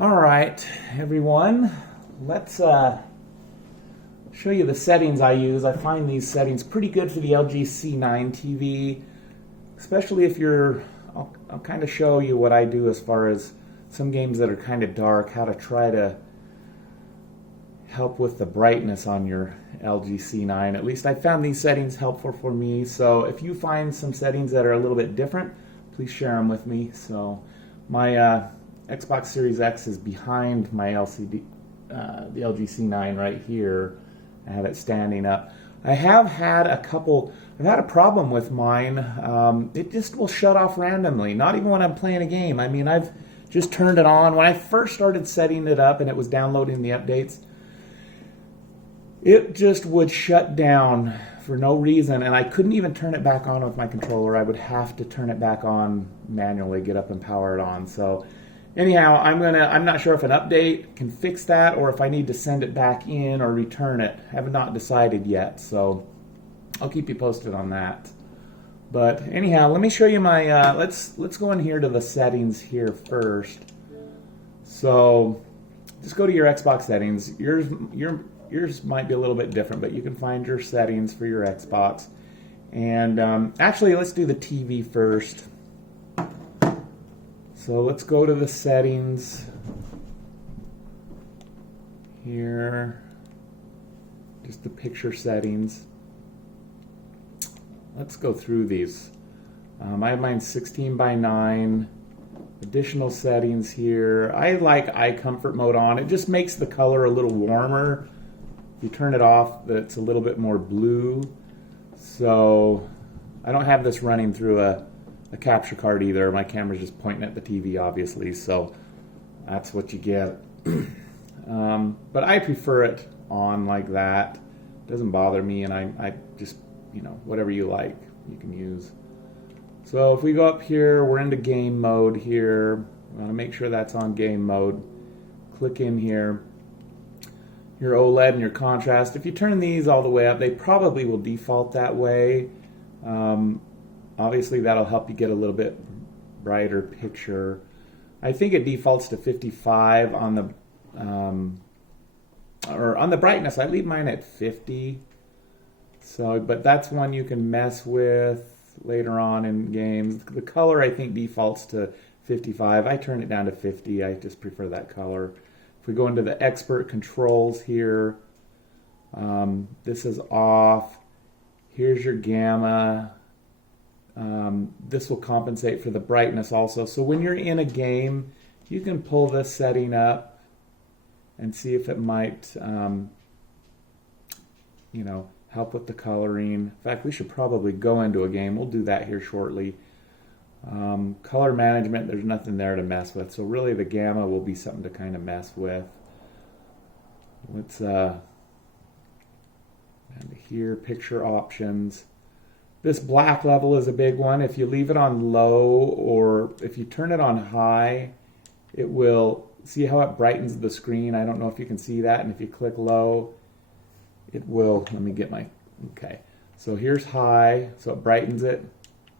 All right, everyone, let's show you the settings I use. I find these settings pretty good for the LG C9 TV, especially if I'll kind of show you what I do as far as some games that are kind of dark, how to try to help with the brightness on your LG C9. At least I found these settings helpful for me. So if you find some settings that are a little bit different, please share them with me. So my Xbox Series X is behind my the LG C9 right here. I have it standing up. I've had a problem with mine. It just will shut off randomly, not even when I'm playing a game. I mean, I've just turned it on. When I first started setting it up and it was downloading the updates, it just would shut down for no reason, and I couldn't even turn it back on with my controller. I would have to turn it back on manually, get up and power it on. So anyhow, I'm not sure if an update can fix that or if I need to send it back in or return it. I have not decided yet, so I'll keep you posted on that. But anyhow, let me show you my let's go in here to the settings here first. So just go to your Xbox settings. Yours might be a little bit different, but you can find your settings for your Xbox. And actually, let's do the TV first. So let's go to the settings here, just the picture settings. Let's go through these. I have mine 16:9. Additional settings here. I like eye comfort mode on. It just makes the color a little warmer. If you turn it off, it's a little bit more blue. So I don't have this running through a capture card either. My camera's just pointing at the TV, obviously, so that's what you get. But I prefer it on like that. It doesn't bother me, and I just, whatever you like, you can use. So if we go up here, we're into game mode here. I want to make sure that's on game mode. Click in here. Your OLED and your contrast. If you turn these all the way up, they probably will default that way. Obviously, that'll help you get a little bit brighter picture. I think it defaults to 55 on the brightness. I leave mine at 50. So, but that's one you can mess with later on in games. The color, I think, defaults to 55. I turn it down to 50. I just prefer that color. If we go into the expert controls here, this is off. Here's your gamma. This will compensate for the brightness also. So when you're in a game, you can pull this setting up and see if it might, help with the coloring. In fact, we should probably go into a game. We'll do that here shortly. Color management, there's nothing there to mess with. So really the gamma will be something to kind of mess with. Let's and here, picture options. This black level is a big one. If you leave it on low or if you turn it on high, it will, see how it brightens the screen? I don't know if you can see that. And if you click low, it will, let me get my, okay. So here's high, so it brightens it.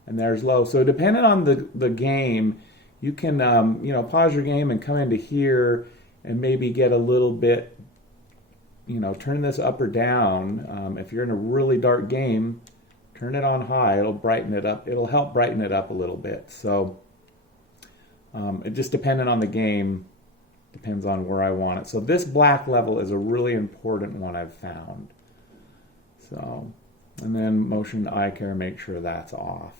And there's low. So depending on the game, you can pause your game and come into here and maybe get a little bit, turn this up or down. If you're in a really dark game, turn it on high. It'll brighten it up. It'll help brighten it up a little bit. So it just depending on the game, depends on where I want it. So this black level is a really important one I've found. So, and then motion eye care, make sure that's off.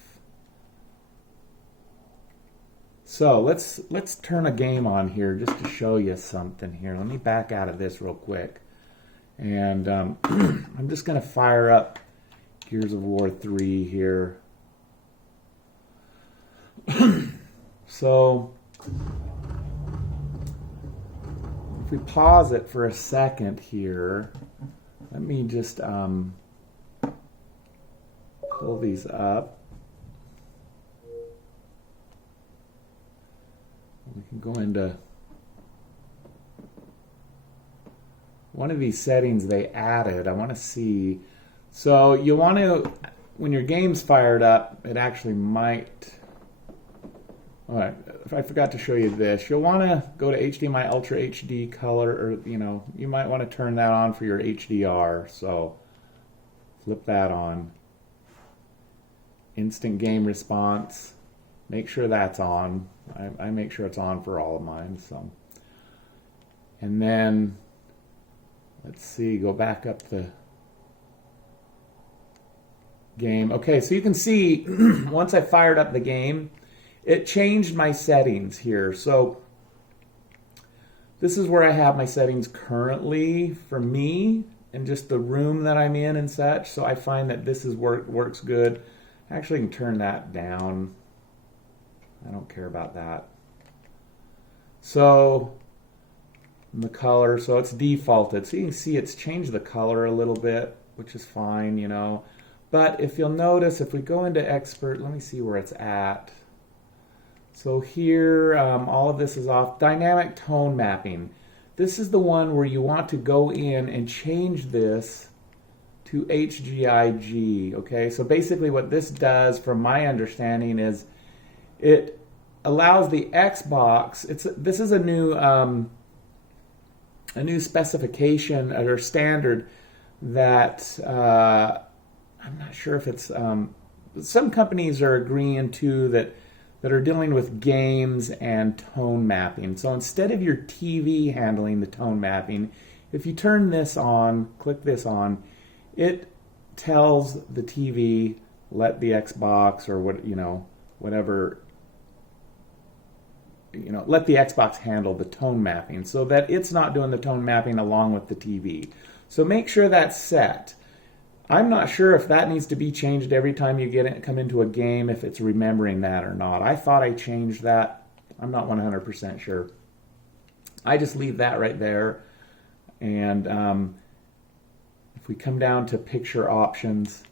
So let's turn a game on here just to show you something here. Let me back out of this real quick. And I'm just going to fire up Gears of War 3 here. So if we pause it for a second here, let me just pull these up. We can go into one of these settings they added. I want to see. So you want to, when your game's fired up, it actually might. All right. I forgot to show you this. You'll want to go to HDMI Ultra HD color, or you might want to turn that on for your HDR. So flip that on. Instant game response. Make sure that's on. I make sure it's on for all of mine. So, and then let's see. Go back up the game. Okay, so you can see once I fired up the game, it changed my settings here. So this is where I have my settings currently for me and just the room that I'm in and such. So I find that this is works good. I actually can turn that down. I don't care about that. So the color, so it's defaulted. So you can see it's changed the color a little bit, which is fine, But if you'll notice, if we go into expert, let me see where it's at. So here, all of this is off. Dynamic tone mapping. This is the one where you want to go in and change this to HGIG. Okay, so basically what this does, from my understanding, is it allows the Xbox. This is a new specification or standard that I'm not sure if it's some companies are agreeing to that are dealing with games and tone mapping. So instead of your TV handling the tone mapping, if you turn this on, click this on, it tells the TV, let the Xbox or whatever, let the Xbox handle the tone mapping so that it's not doing the tone mapping along with the TV. So make sure that's set. I'm not sure if that needs to be changed every time you come into a game, if it's remembering that or not. I thought I changed that. I'm not 100% sure. I just leave that right there. And if we come down to picture options,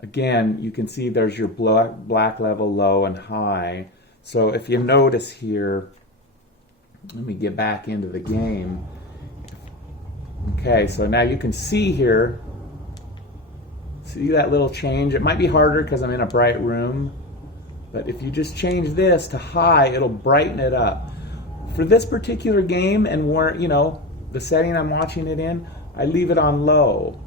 again, you can see there's your black level, low, and high. So if you notice here, let me get back into the game. Okay, so now you can see here, see that little change? It might be harder because I'm in a bright room, but if you just change this to high, it'll brighten it up. For this particular game and where, the setting I'm watching it in, I leave it on low.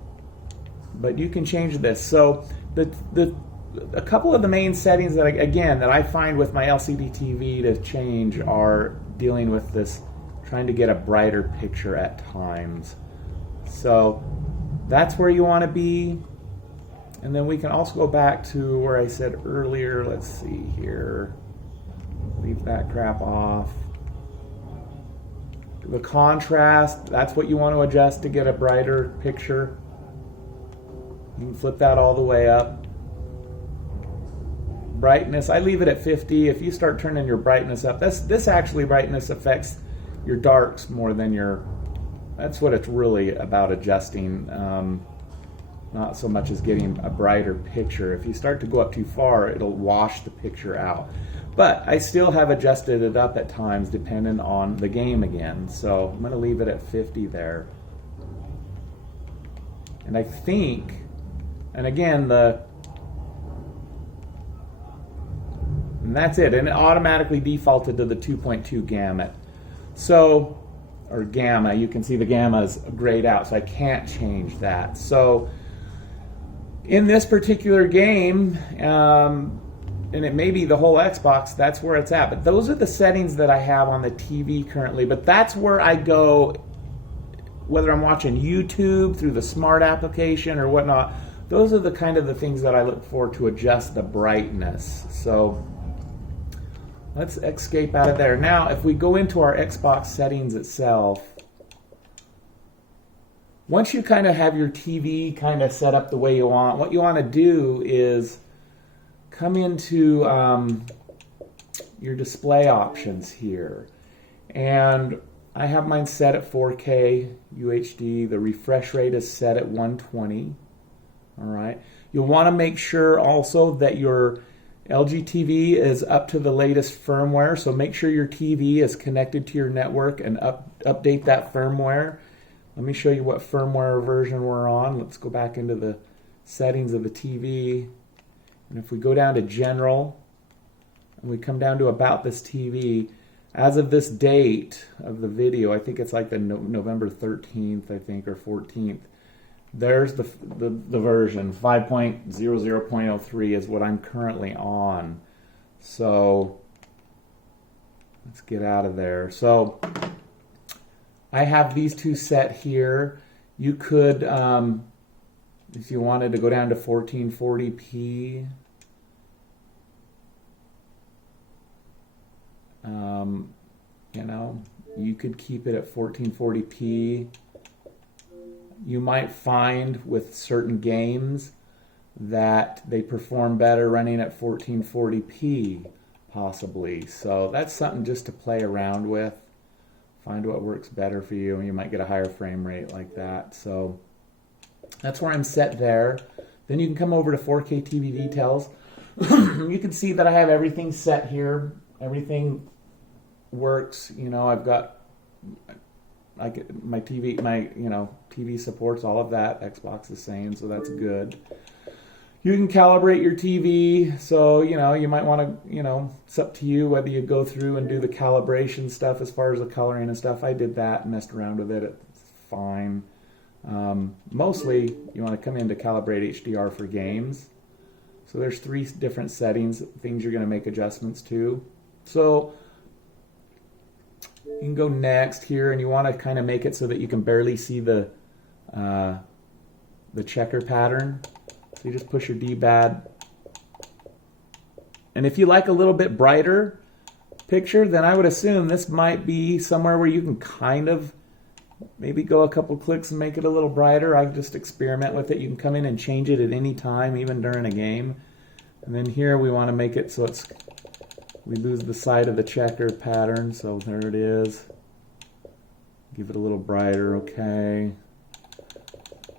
But you can change this. So a couple of the main settings that I find with my LCD TV to change are dealing with this, trying to get a brighter picture at times. So that's where you want to be. And then we can also go back to where I said earlier, let's see here, leave that crap off. The contrast, that's what you want to adjust to get a brighter picture. You can flip that all the way up. Brightness, I leave it at 50. If you start turning your brightness up, this actually brightness affects your darks more than that's what it's really about adjusting. Not so much as getting a brighter picture. If you start to go up too far, it'll wash the picture out. But I still have adjusted it up at times depending on the game again. So I'm going to leave it at 50 there. And I think, and again, and that's it. And it automatically defaulted to the 2.2 gamut. So, or gamma, you can see the gamma is grayed out, so I can't change that. So in this particular game, and it may be the whole Xbox, that's where it's at. But those are the settings that I have on the TV currently. But that's where I go, whether I'm watching YouTube through the smart application or whatnot. Those are the kind of the things that I look for to adjust the brightness. So let's escape out of there. Now, if we go into our Xbox settings itself, once you kind of have your TV kind of set up the way you want, what you want to do is come into your display options here. And I have mine set at 4K UHD. The refresh rate is set at 120. All right. You'll want to make sure also that your LG TV is up to the latest firmware. So make sure your TV is connected to your network and update that firmware. Let me show you what firmware version we're on. Let's go back into the settings of the TV. And if we go down to General, and we come down to about this TV. As of this date of the video, I think it's like the November 13th, I think, or 14th. There's the version 5.00.03 is what I'm currently on. So let's get out of there. So I have these two set here. You could, if you wanted to go down to 1440p, you know, you could keep it at 1440p. You might find with certain games that they perform better running at 1440p, possibly. So that's something just to play around with. Find what works better for you, and you might get a higher frame rate like that. So that's where I'm set there. Then you can come over to 4K TV details. You can see that I have everything set here. Everything works. You know, I've got my TV, TV supports all of that. Xbox is saying, so that's good. You can calibrate your TV, so you might want to, it's up to you whether you go through and do the calibration stuff as far as the coloring and stuff. I did that and messed around with it. It's fine. Mostly, you want to come in to calibrate HDR for games. So there's 3 different settings, things you're going to make adjustments to. So you can go next here, and you want to kind of make it so that you can barely see the checker pattern. So you just push your D-pad. And if you like a little bit brighter picture, then I would assume this might be somewhere where you can kind of maybe go a couple clicks and make it a little brighter. I just experiment with it. You can come in and change it at any time, even during a game. And then here we want to make it so we lose the side of the checker pattern. So there it is. Give it a little brighter, okay.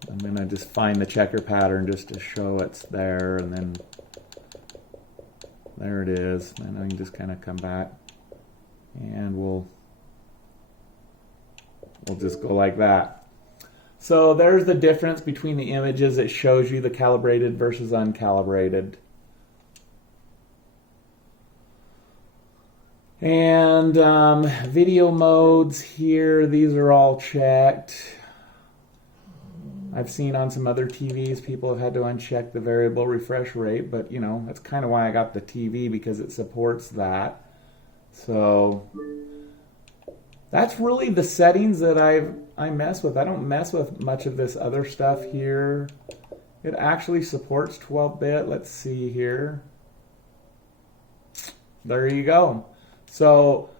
And then I just find the checker pattern just to show it's there, and then there it is. And I can just kind of come back, and we'll just go like that. So there's the difference between the images. It shows you the calibrated versus uncalibrated. And video modes here, these are all checked. I've seen on some other TVs people have had to uncheck the variable refresh rate, but that's kind of why I got the TV, because it supports that. So that's really the settings that I mess with. I don't mess with much of this other stuff here. It actually supports 12-bit. Let's see here. There you go. So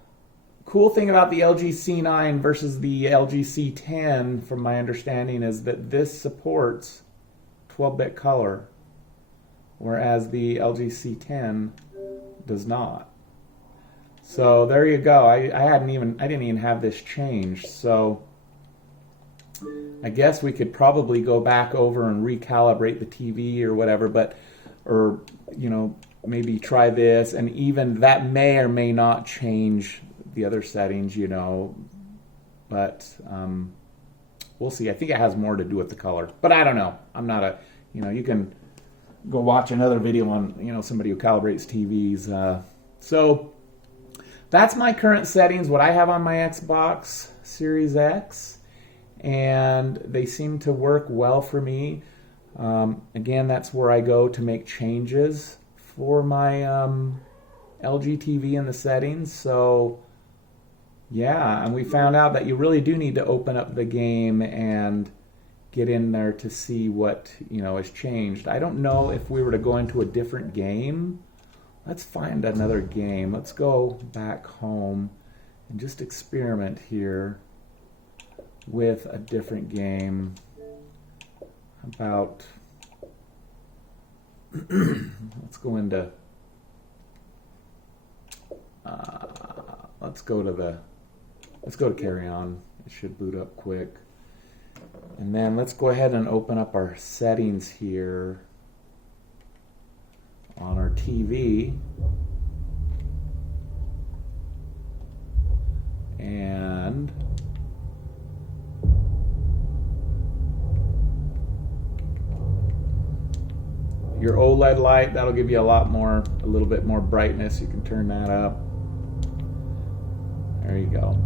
cool thing about the LG C9 versus the LG C10, from my understanding, is that this supports 12-bit color, whereas the LG C10 does not. So there you go. I didn't even have this changed. So I guess we could probably go back over and recalibrate the TV or whatever, or maybe try this, and even that may or may not change the other settings, but we'll see. I think it has more to do with the color, but I don't know. I'm not you can go watch another video on, somebody who calibrates TVs. So that's my current settings, what I have on my Xbox Series X, and they seem to work well for me. Again, that's where I go to make changes for my LG TV in the settings. So yeah, and we found out that you really do need to open up the game and get in there to see what has changed. I don't know if we were to go into a different game. Let's find another game. Let's go back home and just experiment here with a different game. How about let's go into let's go to Carry On. It should boot up quick. And then let's go ahead and open up our settings here on our TV. And your OLED light, that'll give you a little bit more brightness. You can turn that up. There you go.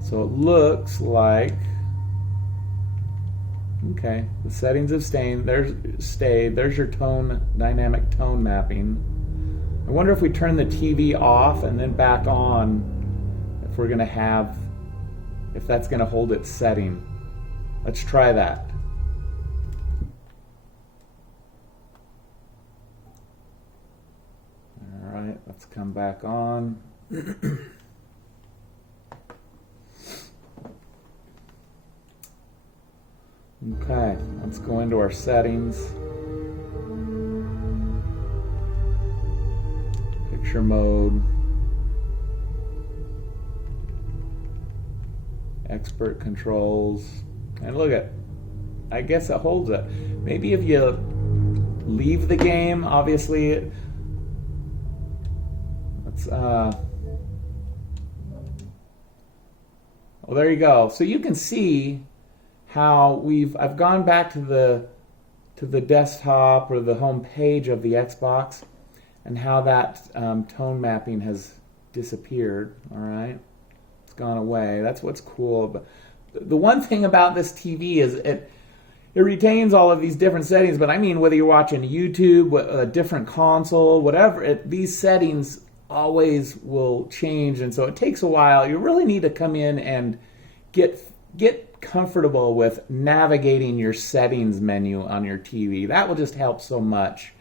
So it looks like, okay, the settings have stayed. There's your dynamic tone mapping. I wonder if we turn the TV off and then back on, if that's going to hold its setting. Let's try that. All right, let's come back on. Okay, let's go into our settings. Picture mode. Expert controls. And look at, I guess it holds it. Maybe if you leave the game, obviously, well, there you go. So you can see how I've gone back to the desktop or the home page of the Xbox, and how that tone mapping has disappeared. All right, it's gone away. That's what's cool. But the one thing about this TV is it retains all of these different settings. But I mean, whether you're watching YouTube, a different console, whatever, these settings always will change, and so it takes a while. You really need to come in and get comfortable with navigating your settings menu on your TV. That will just help so much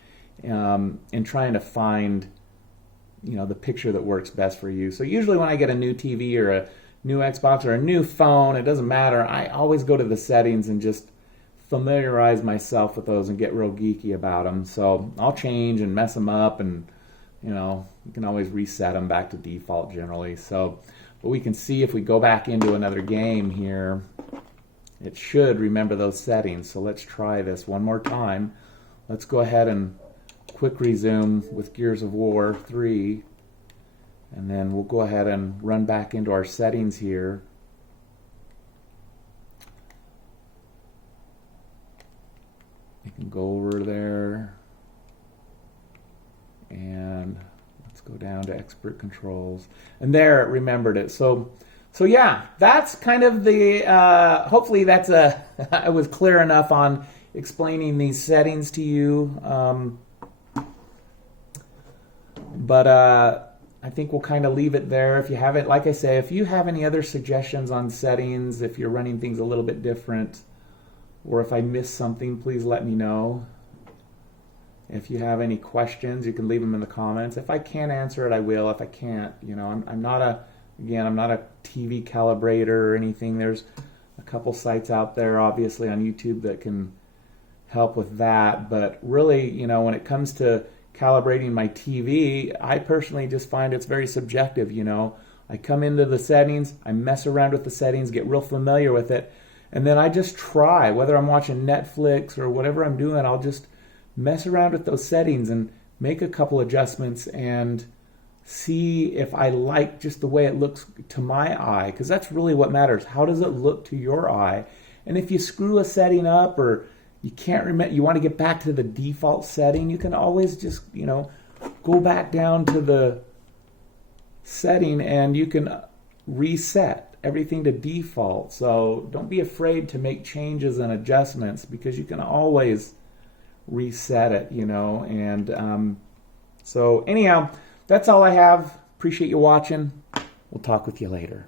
in trying to find, the picture that works best for you. So usually when I get a new TV or a new Xbox or a new phone, it doesn't matter. I always go to the settings and just familiarize myself with those and get real geeky about them. So I'll change and mess them up, and you can always reset them back to default generally. So, but we can see if we go back into another game here, it should remember those settings. So let's try this one more time. Let's go ahead and quick resume with Gears of War 3, and then we'll go ahead and run back into our settings here. You can go over there, and let's go down to expert controls, and there it remembered it. So yeah, that's kind of the hopefully that's I was clear enough on explaining these settings to you, but I think we'll kind of leave it there. If you haven't, like I say, if you have any other suggestions on settings, if you're running things a little bit different, or if I missed something, please let me know. If you have any questions, you can leave them in the comments. If I can't answer it, I will. If I can't, I'm not a TV calibrator or anything. There's a couple sites out there, obviously, on YouTube that can help with that. But really, when it comes to calibrating my TV, I personally just find it's very subjective. I come into the settings, I mess around with the settings, get real familiar with it, and then I just try. Whether I'm watching Netflix or whatever I'm doing, I'll just mess around with those settings and make a couple adjustments and see if I like just the way it looks to my eye, because that's really what matters. How does it look to your eye? And if you screw a setting up, or you can't remember, you want to get back to the default setting, you can always just, go back down to the setting and you can reset everything to default. So don't be afraid to make changes and adjustments, because you can always reset it, and so anyhow, that's all I have. Appreciate you watching. We'll talk with you later.